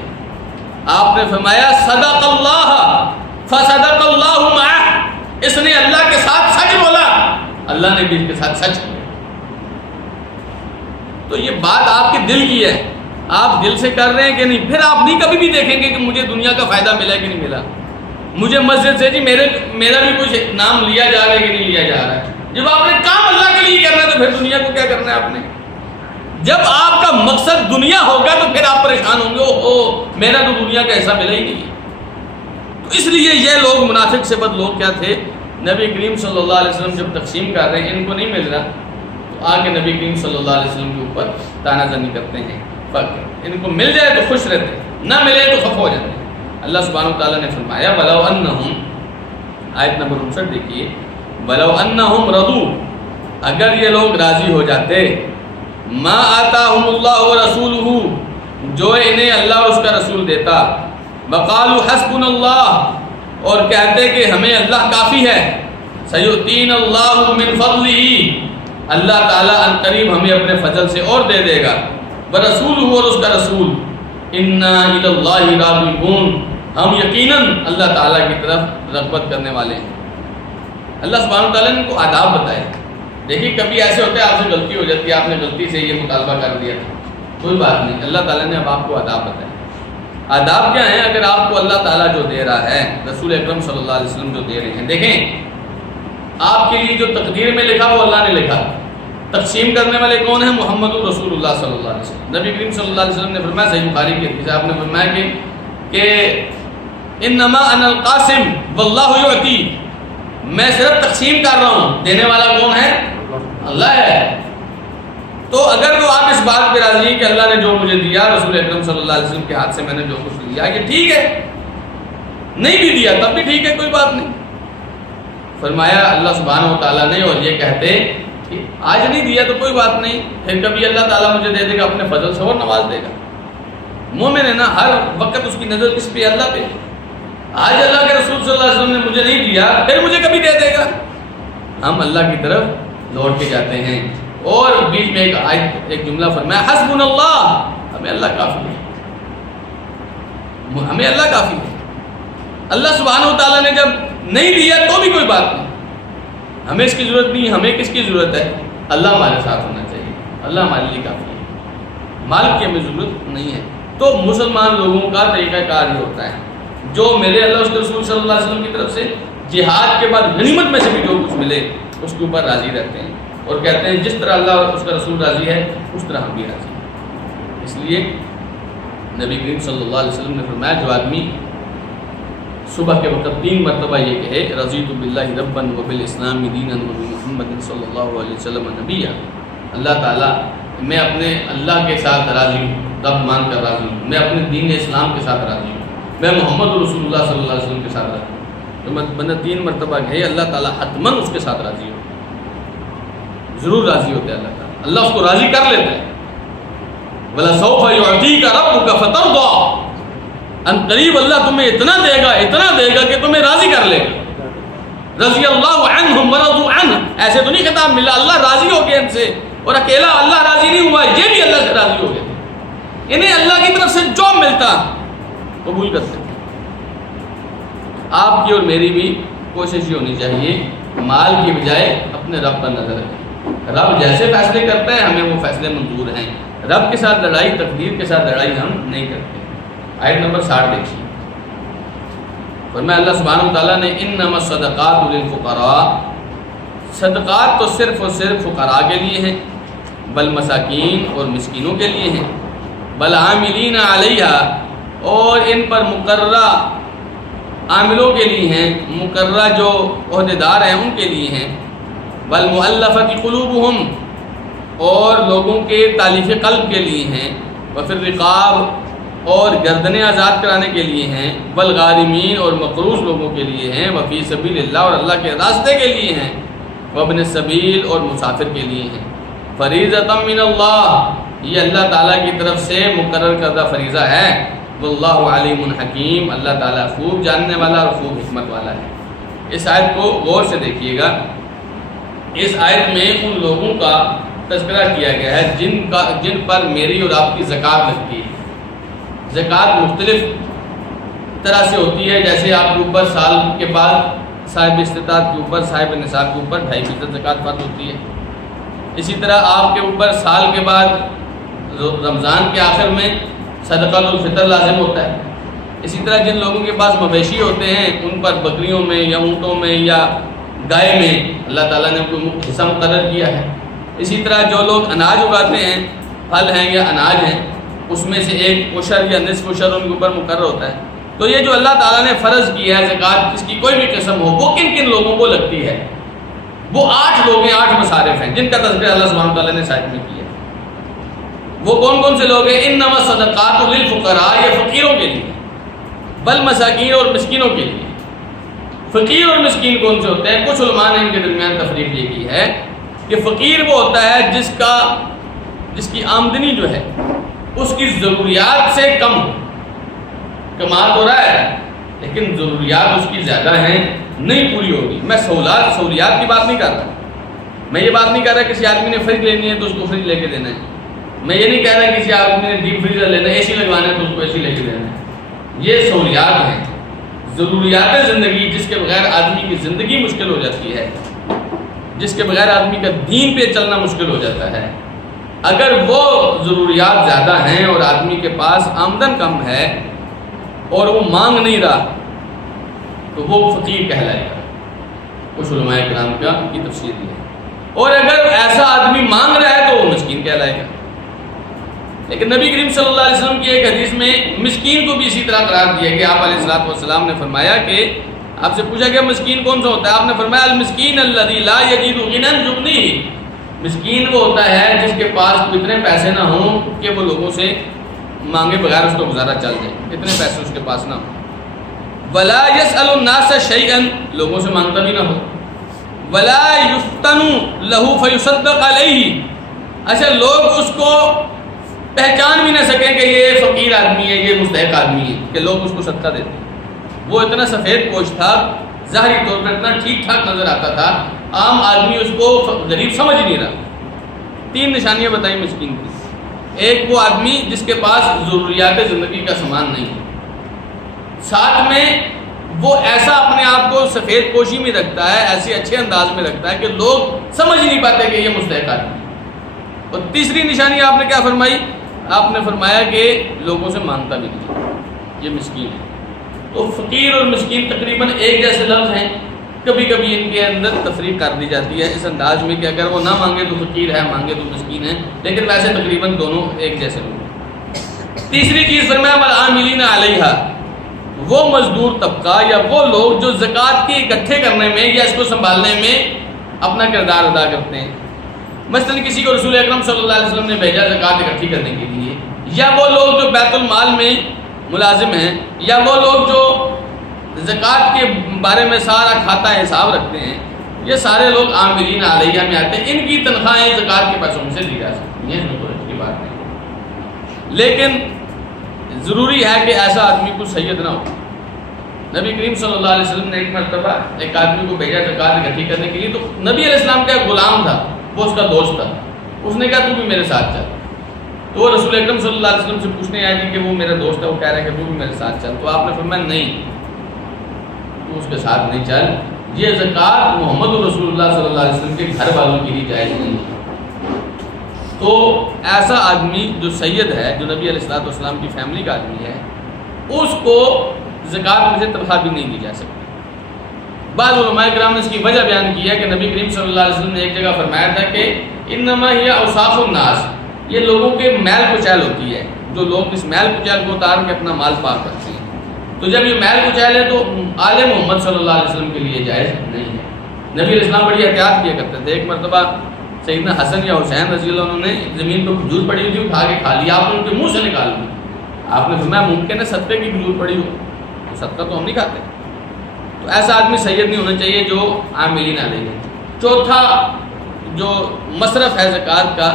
آپ نے فرمایا صدق اللہ فصدق اللہ معہ. اس نے اللہ کے ساتھ سچ بولا، اللہ نے بھی اس کے ساتھ سچ بولا. تو یہ بات آپ کے دل کی ہے، آپ دل سے کر رہے ہیں کہ نہیں. پھر آپ نہیں کبھی بھی دیکھیں گے کہ مجھے دنیا کا فائدہ ملا کہ نہیں ملا. مجھے مسجد سے جی میرا بھی کچھ نام لیا جا رہا ہے کہ نہیں لیا جا رہا ہے. جب آپ نے کام اللہ کے لیے کرنا ہے تو پھر دنیا کو کیا کرنا ہے آپ نے. جب آپ کا مقصد دنیا ہوگا تو پھر آپ پریشان ہوں گے، او میرا تو دنیا کا ایسا ملا ہی نہیں ہے. تو اس لیے یہ لوگ منافق صفت لوگ کیا تھے، نبی کریم صلی اللہ علیہ وسلم جب تقسیم کر رہے ہیں ان کو نہیں مل رہا تو آ کے نبی کریم صلی اللہ علیہ وسلم کے اوپر تانا زنی کرتے ہیں. ان کو مل جائے تو خوش رہتے ہیں، نہ ملے تو خفا ہو جاتے ہیں. اللہ سبحانہ وتعالیٰ نے فرمایا وَلَوْ أَنَّهُمْ، آیت نمبر 59 دیکھیے، وَلَوْ أَنَّهُمْ رَضُوا، اگر یہ لوگ راضی ہو جاتے، مَا آتَاهُمُ اللَّهُ وَرَسُولُهُ، جو انہیں اللہ اور اس کا رسول دیتا، وَقَالُوا حَسْبُنَا اللَّهُ، اور کہتے کہ ہمیں اللہ کافی ہے، سَيُؤْتِينَ اللَّهُ مِنْ فَضْلِهِ، اللہ تعالیٰ ان قریب ہمیں اپنے فضل سے اور دے دے گا، وَرَسُولُهُ، اور اس کا رسول، اِنَّا إِلَى اللَّهِ رَاغِبُونَ، ہم یقیناً اللہ تعالیٰ کی طرف رغبت کرنے والے ہیں. اللہ سبحانہ تعالیٰ نے ان کو آداب بتائے. دیکھیے کبھی ایسے ہوتے ہیں آپ سے غلطی ہو جاتی ہے، آپ نے غلطی سے یہ مطالبہ کر دیا تھا، کوئی بات نہیں، اللہ تعالیٰ نے اب آپ کو آداب بتائے. آداب کیا ہیں؟ اگر آپ کو اللہ تعالیٰ جو دے رہا ہے، رسول اکرم صلی اللہ علیہ وسلم جو دے رہے ہیں، دیکھیں آپ کے لیے جو تقدیر میں لکھا وہ اللہ نے لکھا، تقسیم کرنے والے کون ہیں؟ محمد رسول اللہ صلی اللہ علیہ وسلم۔ نبی کریم صلی اللہ علیہ وسلم نے فرمایا، صحیح بخاری کی حدیث ہے، آپ نے فرمایا کہ انما انا القاسم واللہ یعطی، میں صرف تقسیم کر رہا ہوں، دینے والا کون ہے؟ اللہ ہے۔ تو اگر تو آپ اس بات پہ راضی ہیں کہ اللہ نے جو مجھے دیا، رسول اکرم صلی اللہ علیہ وسلم کے ہاتھ سے میں نے جو کچھ لیا، یہ ٹھیک ہے، نہیں بھی دیا تب بھی ٹھیک ہے، کوئی بات نہیں۔ فرمایا اللہ سبحانہ و تعالیٰ نے، اور یہ کہتے کہ آج نہیں دیا تو کوئی بات نہیں، پھر کبھی اللہ تعالیٰ مجھے دے دے گا، اپنے فضل سے اور نواز دے گا۔ مومن ہے نا، ہر وقت اس کی نظر کس پہ؟ اللہ پہ۔ آج اللہ کے رسول صلی اللہ علیہ وسلم نے مجھے نہیں دیا، پھر مجھے کبھی دے دے گا۔ ہم اللہ کی طرف لوٹ کے جاتے ہیں۔ اور بیچ میں ایک جملہ فرمایا، حسبنا اللہ، ہمیں اللہ کافی ہے، ہمیں اللہ کافی ہے۔ اللہ سبحانہ و تعالیٰ نے جب نہیں دیا تو بھی کوئی بات نہیں، ہمیں اس کی ضرورت نہیں، ہمیں کس کی ضرورت ہے؟ اللہ ہمارے ساتھ ہونا چاہیے، اللہ ہمارے لیے کافی ہے، مال کی ہمیں ضرورت نہیں ہے۔ تو مسلمان لوگوں کا طریقہ کار یہ ہوتا ہے، جو میرے اللہ اس کے رسول صلی اللہ علیہ وسلم کی طرف سے جہاد کے بعد غنیمت میں سے بھی جو کچھ ملے اس کے اوپر راضی رہتے ہیں، اور کہتے ہیں جس طرح اللہ اور اس کا رسول راضی ہے اس طرح ہم بھی راضی ہیں۔ اس لیے نبی کریم صلی اللہ علیہ وسلم نے فرمایا، جو آدمی صبح کے وقت 3 مرتبہ یہ کہے رضیت باللہ ربا وبالاسلام دینا وبمحمد صلی اللہ علیہ وسلم نبیا، اللہ تعالیٰ میں اپنے اللہ کے ساتھ راضی ہوں، رب مان کر راضی ہوں، میں اپنے دین اسلام کے ساتھ راضی ہوں، میں محمد رسول اللہ صلی اللہ علیہ وسلم کے ساتھ راضی ہوں، تو بندہ 3 مرتبہ کہے اللہ تعالیٰ حتماً اس کے ساتھ راضی ہو، ضرور راضی ہوتے ہیں اللہ تعالیٰ، اللہ اس کو راضی کر لیتا ہے۔ وَلَسَوْفَ يُعْطِيكَ رَبُّكَ فَتَرْضَىٰ، ان قریب اللہ تمہیں اتنا دے گا کہ تمہیں راضی کر لے گا۔ رضی اللہ عنہم ورضوا عنہ، ایسے تو نہیں خطاب ملا، اللہ راضی ہو گیا ان سے، اور اکیلا اللہ راضی نہیں ہوا، یہ بھی اللہ سے راضی ہو گئے، انہیں اللہ کی طرف سے جو ملتا قبول کرتے۔ آپ کی اور میری بھی کوشش یہ ہونی چاہیے، مال کی بجائے اپنے رب پر نظر رکھیں، رب جیسے فیصلے کرتا ہے ہمیں وہ فیصلے منظور ہیں، رب کے ساتھ لڑائی، تقدیر کے ساتھ لڑائی ہم نہیں کرتے۔ آیت نمبر 60 دیکھیے، فرمایا اللہ سبحانہ وتعالیٰ نے انما الصدقات للفقراء، صدقات تو صرف اور صرف فقراء کے لیے ہیں، بل مساکین اور مسکینوں کے لیے ہیں، بل عاملین علیہا، اور ان پر مقررہ عاملوں کے لیے ہیں، مقررہ جو عہدیدار ہیں ان کے لیے ہیں، بل مؤلفۃ قلوبہم، اور لوگوں کے تالیف قلب کے لیے ہیں، وفی الرقاب، اور گردنیں آزاد کرانے کے لیے ہیں، والغارمین، اور مقروض لوگوں کے لیے ہیں، وفی سبیل اللہ، اور اللہ کے راستے کے لیے ہیں، وابن السبیل، اور مسافر کے لیے ہیں، فریضۃ من اللہ، یہ اللہ تعالیٰ کی طرف سے مقرر کردہ فریضہ ہے، واللہ علیم حکیم، اللہ تعالیٰ خوب جاننے والا اور خوب حکمت والا ہے۔ اس آیت کو غور سے دیکھیے گا، اس آیت میں ان لوگوں کا تذکرہ کیا گیا ہے جن پر میری اور آپ کی زکوٰۃ لگتی ہے۔ زکوٰۃ مختلف طرح سے ہوتی ہے، جیسے آپ کے اوپر سال کے بعد صاحب استطاعت کے اوپر، صاحب نصاب کے اوپر 2.5% زکوٰۃ فرض ہوتی ہے۔ اسی طرح آپ کے اوپر سال کے بعد رمضان کے آخر میں صدقۃ الفطر لازم ہوتا ہے۔ اسی طرح جن لوگوں کے پاس مویشی ہوتے ہیں ان پر بکریوں میں یا اونٹوں میں یا گائے میں اللہ تعالیٰ نے کوئی حصہ مقرر کیا ہے۔ اسی طرح جو لوگ اناج اگاتے ہیں، پھل ہیں یا اناج ہیں، اس میں سے ایک عشر یا نصف عشر ان کے اوپر مقرر ہوتا ہے۔ تو یہ جو اللہ تعالیٰ نے فرض کیا ہے زکوٰۃ، جس کی کوئی بھی قسم ہو، وہ کن کن لوگوں کو لگتی ہے؟ وہ 8 لوگ ہیں، 8 مصارف ہیں جن کا تذکرہ اللہ سبحانہ وتعالیٰ نے سائٹ میں کیا ہے۔ وہ کون کون سے لوگ ہیں؟ انما الصدقات للفقراء، یہ فقیروں کے لیے، بل مساکین، اور مسکینوں کے لیے۔ فقیر اور مسکین کون سے ہوتے ہیں؟ کچھ علماء نے ان کے درمیان تفریق یہ کی ہے کہ فقیر وہ ہوتا ہے جس کی آمدنی جو ہے اس کی ضروریات سے کم ہو، کما تو رہا ہے لیکن ضروریات اس کی زیادہ ہیں، نہیں پوری ہوگی۔ میں سہولیات کی بات نہیں کر رہا، میں یہ بات نہیں کر رہا کسی آدمی نے فریج لینی ہے تو اس کو فریج لے کے دینا ہے، میں یہ نہیں کہہ رہا کسی آدمی نے ڈیپ فریزر لینا ہے، اے سی لگوانا ہے تو اس کو اے سی لے کے دینا ہے۔ یہ سہولیات ہیں، ضروریات زندگی، جس کے بغیر آدمی کی زندگی مشکل ہو جاتی ہے، جس کے بغیر آدمی کا دین پہ چلنا مشکل ہو جاتا ہے۔ اگر وہ ضروریات زیادہ ہیں اور آدمی کے پاس آمدن کم ہے اور وہ مانگ نہیں رہا تو وہ فقیر کہلائے گا. کچھ علماء کرام کی تفسیر دی ہے. اور اگر ایسا آدمی مانگ رہا ہے تو وہ مسکین کہلائے گا. لیکن نبی کریم صلی اللہ علیہ وسلم کی ایک حدیث میں مسکین کو بھی اسی طرح قرار دیا گیا. آپ علیہ الصلوۃ والسلام نے فرمایا کہ آپ سے پوچھا گیا مسکین کون سا ہوتا ہے؟ آپ نے فرمایا المسکین الذی لا یجد غنی یغنیہ. مسکین وہ ہوتا ہے جس کے پاس اتنے پیسے نہ ہوں کہ وہ لوگوں سے مانگے بغیر اس کو گزارا چل جائے, اتنے پیسے اس کے پاس نہ ہوں. ولا یسأل الناس شیئا, لوگوں سے مانگتا بھی نہ ہو. ولا یفتن له فیصدق علیہ, اچھا لوگ اس کو پہچان بھی نہ سکیں کہ یہ فقیر آدمی ہے, یہ مستحق آدمی ہے, کہ لوگ اس کو صدقہ دیتے ہیں. وہ اتنا سفید پوش تھا, ظاہری طور پر اتنا ٹھیک ٹھاک نظر آتا تھا, عام آدمی اس کو غریب سمجھ نہیں رہا. 3 نشانیاں بتائیں مسکین کی. ایک وہ آدمی جس کے پاس ضروریات زندگی کا سامان نہیں ہے, ساتھ میں وہ ایسا اپنے آپ کو سفید پوشی میں رکھتا ہے, ایسے اچھے انداز میں رکھتا ہے کہ لوگ سمجھ نہیں پاتے کہ یہ مستحق آدمی ہے. اور تیسری نشانی آپ نے کیا فرمائی؟ آپ نے فرمایا کہ لوگوں سے مانگتا بھی نہیں, یہ مسکین ہے. تو فقیر اور مسکین تقریباً ایک جیسے لفظ ہیں. کبھی کبھی ان کے اندر تفریق کر دی جاتی ہے اس انداز میں کہ اگر وہ نہ مانگے تو فقیر ہے, مانگے تو مسکین ہے, لیکن ویسے تقریباً دونوں ایک جیسے لوگ ہیں. تیسری چیز فرمایا والعاملین علیہا, وہ مزدور طبقہ یا وہ لوگ جو زکوٰۃ کے اکٹھے کرنے میں یا اس کو سنبھالنے میں اپنا کردار ادا کرتے ہیں. مثلاً کسی کو رسول اکرم صلی اللہ علیہ وسلم نے بھیجا زکوٰۃ اکٹھی کرنے کے لیے, یا وہ لوگ جو بیت المال میں ملازم ہیں, یا وہ لوگ جو زکوٰۃ کے بارے میں سارا کھاتا حساب رکھتے ہیں, یہ سارے لوگ عاملین علیہ میں آتے ہیں. ان کی تنخواہیں زکوٰۃ کے پیسوں سے دی جا سکتی ہیں, اس میں کوئی کی بات نہیں. لیکن ضروری ہے کہ ایسا آدمی کو سید نہ ہو. نبی کریم صلی اللہ علیہ وسلم نے ایک مرتبہ ایک آدمی کو بھیجا زکوٰۃ اکٹھی کرنے کے لیے, تو نبی علیہ السلام کا ایک غلام تھا, وہ اس کا دوست تھا. اس نے کہا تو بھی میرے ساتھ چل. تو وہ رسول اکرم صلی اللہ علیہ وسلم سے پوچھنے آیا کہ وہ میرا دوست ہے, وہ کہہ رہا ہے کہ تو بھی میرے ساتھ چل. تو آپ نے فرمایا نہیں, تو اس کے ساتھ نہیں چل, یہ زکوٰۃ محمد رسول اللہ صلی اللہ علیہ وسلم کے گھر والوں کے لیے جائز نہیں ہے. تو ایسا آدمی جو سید ہے, جو نبی علیہ الصلوۃ والسلام کی فیملی کا آدمی ہے, اس کو زکوٰۃ میں سے تنخواہ بھی نہیں دی جا سکتی. بعض علماء کرام نے اس کی وجہ بیان کی ہے کہ نبی کریم صلی اللہ علیہ وسلم نے ایک جگہ فرمایا تھا کہ انما ہی اوصاف الناس, یہ لوگوں کے میل کچیل ہوتی ہے, جو لوگ اس میل کچیل کو اتار کے اپنا مال پاک کرتے ہیں. تو جب یہ میل کچیل ہے تو آل محمد صلی اللہ علیہ وسلم کے لیے جائز نہیں ہے. نبی علیہ السلام بڑی احتیاط کیا کرتے تھے. ایک مرتبہ سیدنا حسن یا حسین رضی اللہ عنہ نے زمین پہ کھجور پڑی ہوئی تھی, اٹھا کے کھا لیا, آپ نے ان کے منہ سے نکال لی. آپ نے فرمایا ممکن ہے صدقے کی کھجور پڑی ہو, تو صدقہ تو ہم نہیں کھاتے. تو ایسا آدمی سید نہیں ہونا چاہیے جو عاملین علیہ ہے. چوتھا جو مصرف ہے زکوٰۃ کا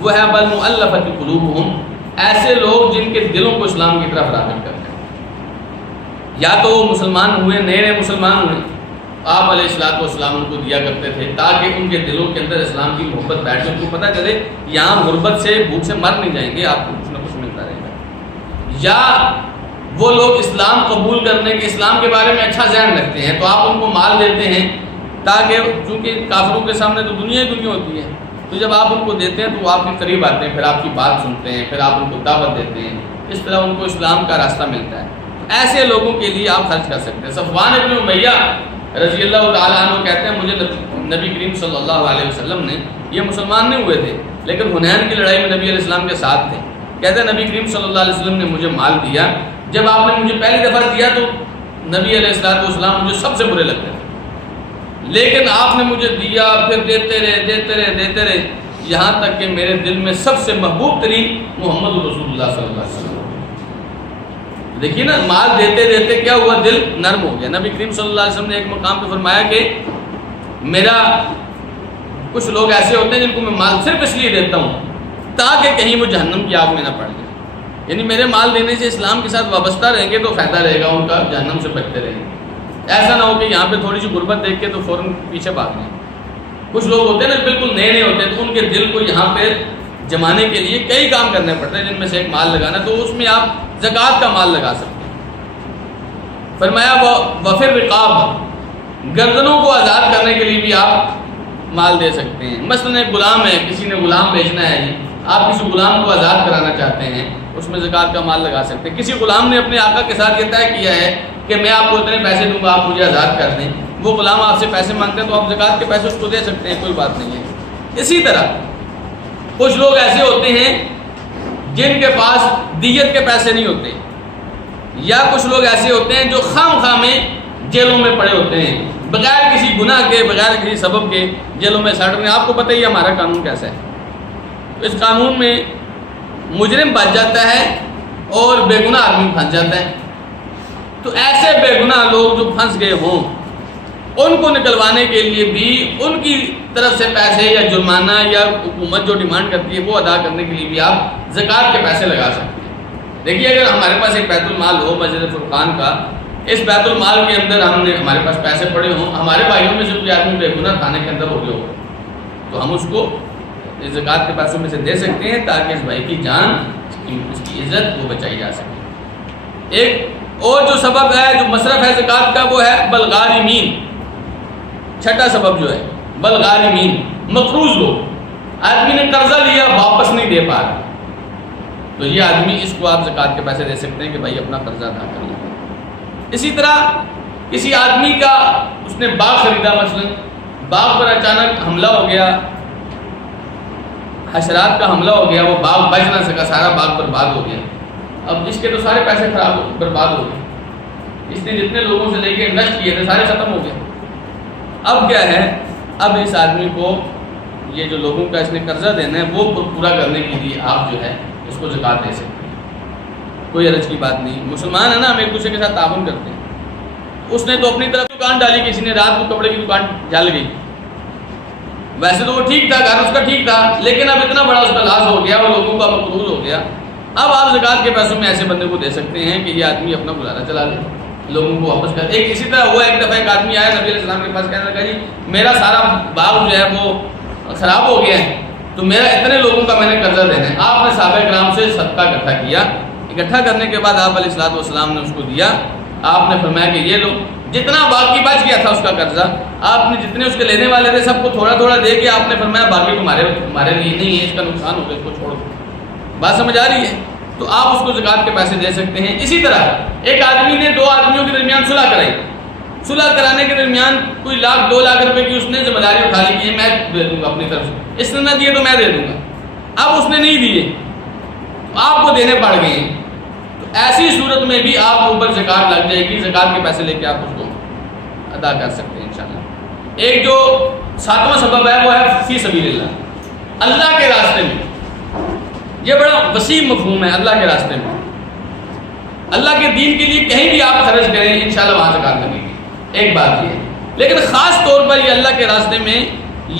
وہ ہے بالمؤلفۃ قلوبہم, ایسے لوگ جن کے دلوں کو اسلام کی طرف راغب کرتے ہیں. یا تو وہ مسلمان ہوئے, نئے نئے مسلمان ہوئے, آپ علیہ الصلوۃ والسلام ان کو دیا کرتے تھے تاکہ ان کے دلوں کے اندر اسلام کی محبت بیٹھ جائے, ان کو پتہ چلے یہاں غربت سے بھوک سے مر نہیں جائیں گے, آپ کو کچھ نہ کچھ ملتا رہے گا. یا وہ لوگ اسلام قبول کرنے کے, اسلام کے بارے میں اچھا ذہن رکھتے ہیں, تو آپ ان کو مال دیتے ہیں تاکہ, چونکہ کافروں کے سامنے تو دنیا ہی دنیا ہوتی ہے, تو جب آپ ان کو دیتے ہیں تو وہ آپ کے قریب آتے ہیں, پھر آپ کی بات سنتے ہیں, پھر آپ ان کو دعوت دیتے ہیں, اس طرح ان کو اسلام کا راستہ ملتا ہے. ایسے لوگوں کے لیے آپ خرچ کر سکتے ہیں. صفوان ابن امیہ رضی اللہ تعالیٰ عنہ کہتے ہیں مجھے نبی کریم صلی اللہ علیہ وسلم نے, یہ مسلمان نہیں ہوئے تھے لیکن حنین کی لڑائی میں نبی علیہ السلام کے ساتھ تھے, کہتے ہیں نبی کریم صلی اللہ علیہ وسلم نے مجھے مال دیا, جب آپ نے مجھے پہلی دفعہ دیا تو نبی علیہ الصلوۃ والسلام مجھے سب سے برے لگتے تھے, لیکن آپ نے مجھے دیا, پھر دیتے رہے یہاں تک کہ میرے دل میں سب سے محبوب ترین محمد رسول اللہ صلی اللہ علیہ وسلم. دیکھیے نا, مال دیتے دیتے کیا ہوا, دل نرم ہو گیا. نبی کریم صلی اللہ علیہ وسلم نے ایک مقام پہ فرمایا کہ میرا کچھ لوگ ایسے ہوتے ہیں جن کو میں مال صرف اس لیے دیتا ہوں تاکہ کہیں وہ جہنم کی آگ میں نہ پڑ جائے. یعنی میرے مال دینے سے اسلام کے ساتھ وابستہ رہیں گے تو فائدہ رہے گا ان کا, جہنم سے بچتے رہیں گے. ایسا نہ ہو کہ یہاں پہ تھوڑی سی غربت دیکھ کے تو فوراً پیچھے بھاگ جائیں. کچھ لوگ ہوتے ہیں نا بالکل نئے نئے ہوتے ہیں, تو ان کے دل کو یہاں پہ جمانے کے لیے کئی کام کرنے پڑتے ہیں, جن میں سے ایک مال لگانا, تو اس میں آپ زکوٰۃ کا مال لگا سکتے ہیں. فرمایا وفر رقاب, گردنوں کو آزاد کرنے کے لیے بھی آپ مال دے سکتے ہیں. مثلاً ایک غلام ہے, کسی نے غلام بیچنا ہے جی, آپ کسی غلام کو آزاد کرانا چاہتے ہیں اس میں زکوٰۃ کا مال لگا سکتے ہیں. کسی غلام نے اپنے آقا کے ساتھ یہ طے کیا ہے کہ میں آپ کو اتنے پیسے دوں گا، آپ مجھے آزاد کر دیں، وہ غلام آپ سے پیسے مانگتے ہیں تو آپ زکوٰۃ کے پیسے اس کو دے سکتے ہیں، کوئی بات نہیں ہے. اسی طرح کچھ لوگ ایسے ہوتے ہیں جن کے پاس دیت کے پیسے نہیں ہوتے، یا کچھ لوگ ایسے ہوتے ہیں جو خام خواہ میں جیلوں میں پڑے ہوتے ہیں، بغیر کسی گناہ کے، بغیر کسی سبب کے جیلوں میں سڑ رہے ہیں. آپ کو پتہ ہی ہے ہمارا قانون کیسا ہے. اس قانون میں مجرم بچ جاتا ہے اور بے گناہ آدمی پھنس جاتا ہے. تو ایسے بے گناہ لوگ جو پھنس گئے ہوں ان کو نکلوانے کے لیے بھی ان کی طرف سے پیسے یا جرمانہ یا حکومت جو ڈیمانڈ کرتی ہے وہ ادا کرنے کے لیے بھی آپ زکوٰۃ کے پیسے لگا سکتے ہیں. دیکھیے اگر ہمارے پاس ایک بیت المال ہو مسجد فرقان کا، اس بیت المال کے اندر ہمارے پاس پیسے پڑے ہوں، ہمارے بھائیوں میں سے کوئی آدمی بے گناہ تھانے کے اندر ہو گیا ہو تو ہم اس کو زکوٰۃ کے پیسوں میں سے دے سکتے ہیں تاکہ اس بھائی کی جان، اس کی عزت وہ بچائی جا سکے. ایک اور جو سبب ہے، جو مصرف ہے زکوٰۃ کا، وہ ہے بالغارمین. چھٹا سبب جو ہے بالغارمین، مقروض لوگ، آدمی نے قرضہ لیا واپس نہیں دے پا رہا، تو یہ آدمی اس کو آپ زکوٰۃ کے پیسے دے سکتے ہیں کہ بھائی اپنا قرضہ ادا کر لیں. اسی طرح کسی آدمی کا، اس نے باغ خریدا، مثلا باغ پر اچانک حملہ ہو گیا، حشرات کا حملہ ہو گیا، وہ باغ بچ نہ سکا، سارا باغ برباد ہو گیا. اب اس کے تو سارے پیسے برباد ہو گئے، اس نے جتنے لوگوں سے لے کے انویسٹ کیے تھے سارے ختم ہو گئے. اب کیا ہے، اب اس آدمی کو یہ جو لوگوں کا اس نے قرضہ دینا ہے وہ پورا کرنے کے لیے آپ جو ہے اس کو زکوٰۃ دے سکتے ہیں. کوئی حرج کی بات نہیں. مسلمان ہے نا، ہم ایک دوسرے کے ساتھ تعاون کرتے ہیں. اس نے تو اپنی طرف دکان ڈالی، کسی نے رات کو کپڑے کی دکان جل گئی، ویسے تو وہ ٹھیک تھا، گھر اس کا ٹھیک تھا، لیکن اب اتنا بڑا اس کا لاس ہو گیا، وہ لوگوں کا مقروض ہو گیا. اب آپ زکوٰۃ کے پیسوں میں ایسے بندے کو دے سکتے ہیں کہ یہ آدمی اپنا گزارا چلا لے، لوگوں کو واپس کر. ایک اسی طرح ہوا، ایک دفعہ ایک آدمی آیا نبی علیہ السلام کے پاس، کہنے لگا جی میرا سارا باغ جو ہے وہ خراب ہو گیا ہے، تو میرا اتنے لوگوں کا میں نے قرضہ دینا ہے. آپ نے صحابہ کرام سے صدقہ اکٹھا کیا، اکٹھا کرنے کے بعد آپ علیہ السلام نے اس کو دیا. آپ نے فرمایا کہ یہ لو، جتنا باقی بچ گیا تھا اس کا قرضہ، آپ نے جتنے اس کے لینے والے تھے سب کو تھوڑا تھوڑا دے کے آپ نے فرمایا باقی تمہارے لیے نہیں ہے، اس کا نقصان ہو گیا، اس کو چھوڑ دو. بات سمجھ آ رہی ہے؟ تو آپ اس کو زکوٰۃ کے پیسے دے سکتے ہیں. اسی طرح ایک آدمی نے دو آدمیوں کے درمیان صلح کرائی، صلح کرانے کے درمیان کوئی 1,00,000-2,00,000 روپے کی اس نے ذمہ داری اٹھا لی کہ میں دے دوں گا اپنی طرف سے، اس نے نہ دیے تو میں دے دوں گا. اب اس نے نہیں دیے، آپ کو دینے پڑ گئے ہیں، تو ایسی صورت میں بھی آپ کو اوپر زکوٰۃ لگ جائے گی. زکوٰۃ کے پیسے لے کے آپ اس کو ادا کر سکتے ہیں انشاءاللہ. ایک جو 7واں سبب ہے وہ ہے فی سبیل اللہ، اللہ کے راستے میں. یہ بڑا وسیع مفہوم ہے. اللہ کے راستے میں، اللہ کے دین کے لیے کہیں بھی آپ خرچ کریں انشاءاللہ وہاں زکوٰۃ لگے گی. ایک بات یہ ہے، لیکن خاص طور پر یہ اللہ کے راستے میں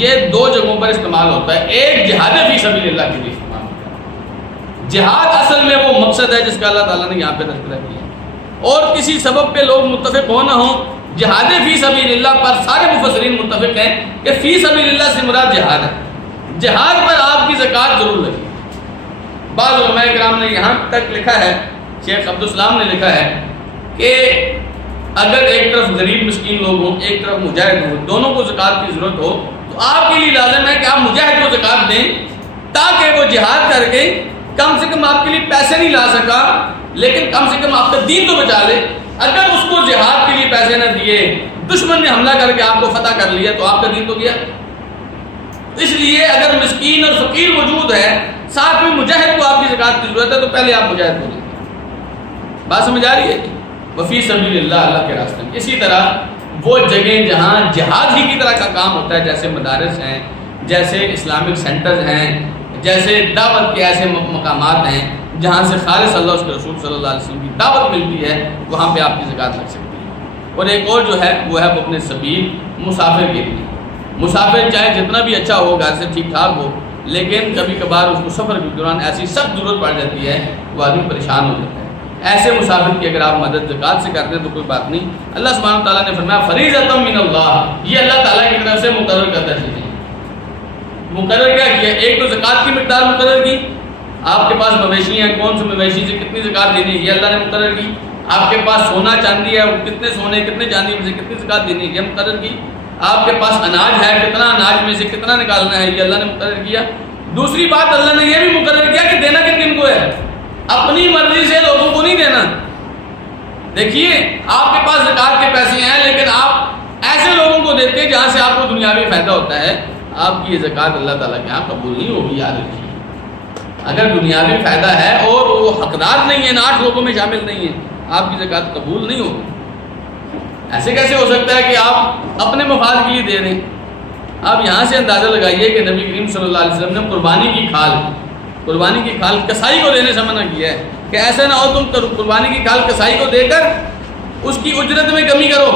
یہ 2 جگہوں پر استعمال ہوتا ہے. ایک جہاد فی سبیل اللہ کے لیے استعمال ہوتا ہے. جہاد اصل میں وہ مقصد ہے جس کا اللہ تعالیٰ نے یہاں پہ تذکرہ کیا ہے. اور کسی سبب پہ لوگ متفق ہو نہ ہوں، جہاد فی سبیل اللہ پر سارے مفسرین متفق ہیں کہ فی سبیل اللہ سے مراد جہاد ہے. جہاد پر آپ کی زکوٰۃ ضرور لگے. بعض علماء کرام نے یہاں تک لکھا ہے، شیخ عبدالسلام نے لکھا ہے کہ اگر ایک طرف غریب مسکین لوگ ہوں، ایک طرف مجاہد ہوں، دونوں کو زکوٰۃ کی ضرورت ہو، تو آپ کے لیے لازم ہے کہ آپ مجاہد کو زکوٰۃ دیں تاکہ وہ جہاد کر کے کم سے کم آپ کے لیے پیسے نہیں لا سکا لیکن کم سے کم آپ کا دین تو بچا لے. اگر اس کو جہاد کے لیے پیسے نہ دیے، دشمن نے حملہ کر کے آپ کو فتح کر لیا تو آپ کا دین تو گیا. اس لیے اگر مسکین اور فقیر موجود ہے، ساتھ میں مجاہد کو آپ کی زکوٰۃ کی ضرورت ہے، تو پہلے آپ مجاہد کو دیں. بات سمجھ آ رہی ہے؟ وفی سبیل اللہ، اللہ کے راستے میں. اسی طرح وہ جگہیں جہاں جہاد ہی کی طرح کا کام ہوتا ہے، جیسے مدارس ہیں، جیسے اسلامک سینٹرز ہیں، جیسے دعوت کے ایسے مقامات ہیں جہاں سے خالص اللہ اس کے رسول صلی اللہ علیہ وسلم کی دعوت ملتی ہے، وہاں پہ آپ کی زکوٰۃ لگ سکتی ہے. اور ایک اور جو ہے وہ ہے اپنے سبیل، مسافر کے لیے. مسافر چاہے جتنا بھی اچھا ہو، گھر سے ٹھیک ٹھاک ہو، لیکن کبھی کبھار اس کو سفر کے دوران ایسی سخت ضرورت پڑ جاتی ہے، وہ آدمی پریشان ہو جاتا ہے. ایسے مسافر کی اگر آپ مدد زکوٰۃ سے کرتے ہیں تو کوئی بات نہیں. اللہ سبحانہ و تعالیٰ نے فرمایا فریضۃ من اللہ، یہ اللہ تعالیٰ کی طرف سے مقرر کردہ چیزیں. مقرر کیا کیا؟ ایک تو زکوٰۃ کی مقدار مقرر کی، آپ کے پاس مویشی ہیں، کون سے مویشی سے کتنی زکوٰۃ دینی ہے یہ اللہ نے مقرر کی. آپ کے پاس سونا چاندی ہے، کتنے سونے کتنے چاندی میں سے کتنی زکوٰۃ دینی ہے یہ مقرر کی. آپ کے پاس اناج ہے، کتنا اناج میں سے کتنا نکالنا ہے یہ اللہ نے مقرر کیا. دوسری بات اللہ نے یہ بھی مقرر کیا کہ دینا کن کن کو ہے. اپنی مرضی سے لوگوں کو نہیں دینا. دیکھیے آپ کے پاس زکات کے پیسے ہیں لیکن آپ ایسے لوگوں کو دیتے ہیں جہاں سے آپ کو دنیاوی فائدہ ہوتا ہے. آپ کی یہ زکات اللہ تعالیٰ کے یہاں قبول نہیں ہوگی. یاد رکھیے اگر دنیاوی فائدہ ہے اور وہ حقدار نہیں ہے, 8 لوگوں میں شامل نہیں ہے, آپ کی زکات قبول نہیں ہوگی. ایسے کیسے ہو سکتا ہے کہ آپ اپنے مفاد کے لیے دے رہے ہیں؟ آپ یہاں سے اندازہ لگائیے کہ نبی کریم صلی اللہ علیہ وسلم نے قربانی کی کھال کسائی کو دینے سے منع کیا ہے کہ ایسا نہ ہو تم قربانی کی کھال کسائی کو دے کر اس کی اجرت میں کمی کرو,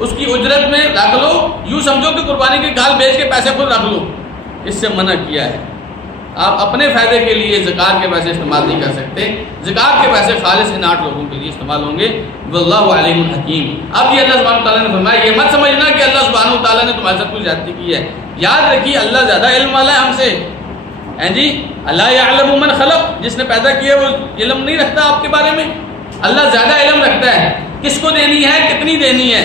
اس کی اجرت میں رکھ لو, یوں سمجھو کہ قربانی کی کھال بیچ کے پیسے خود رکھ لو. اس سے منع کیا ہے. آپ اپنے فائدے کے لیے زکات کے پیسے استعمال نہیں کر سکتے. زکات کے پیسے خالص ان 8 لوگوں کے لیے استعمال ہوں گے. واللہ علیم الحکیم. اب یہ اللہ سبحانہ تعالیٰ نے فرمایا, یہ مت سمجھنا کہ اللہ سبحانہ تعالیٰ نے تمہارے ساتھ کوئی زیادتی کی ہے. یاد رکھیے اللہ زیادہ علم والا ہے ہم سے. جی اللہ یعلم من خلق, جس نے پیدا کیا وہ علم نہیں رکھتا آپ کے بارے میں. اللہ زیادہ علم رکھتا ہے کس کو دینی ہے, کتنی دینی ہے,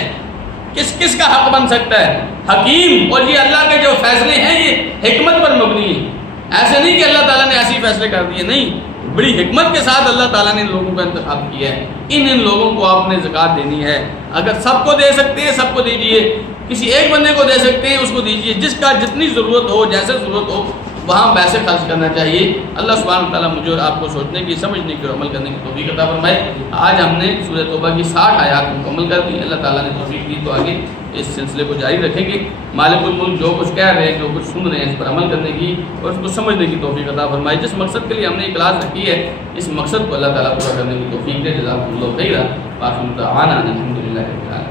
کس کس کا حق بن سکتا ہے. حکیم, اور یہ اللہ کے جو فیصلے ہیں یہ حکمت پر مبنی ہے. ایسے نہیں کہ اللہ تعالیٰ نے ایسے فیصلے کر دیے, نہیں, بڑی حکمت کے ساتھ اللہ تعالیٰ نے ان لوگوں کا انتخاب کیا ہے. ان لوگوں کو آپ نے زکات دینی ہے. اگر سب کو دے سکتے ہیں سب کو دیجیے, کسی ایک بندے کو دے سکتے ہیں اس کو دیجیے. جس کا جتنی ضرورت ہو, جیسے ضرورت ہو وہاں ویسے خرچ کرنا چاہیے. اللہ سبحانہ تعالیٰ مجھے اور آپ کو سوچنے کی, سمجھنے کی اور عمل کرنے کی توفیق عطا فرمائے. آج ہم نے سورہ توبہ کی 60 آیات مکمل کر دی. اللہ تعالیٰ نے توفیق دی تو آگے اس سلسلے کو جاری رکھیں گے. مالک الملک جو کچھ کہہ رہے ہیں, جو کچھ سن رہے ہیں, اس پر عمل کرنے کی اور اس کو سمجھنے کی توفیق عطا فرمائے. جس مقصد کے لیے ہم نے یہ کلاس رکھی ہے اس مقصد کو اللہ تعالیٰ پورا کرنے کی توفیق دے. جزاکم اللہ خیرا. باقی دعوانا الحمدللہ رب العالمین.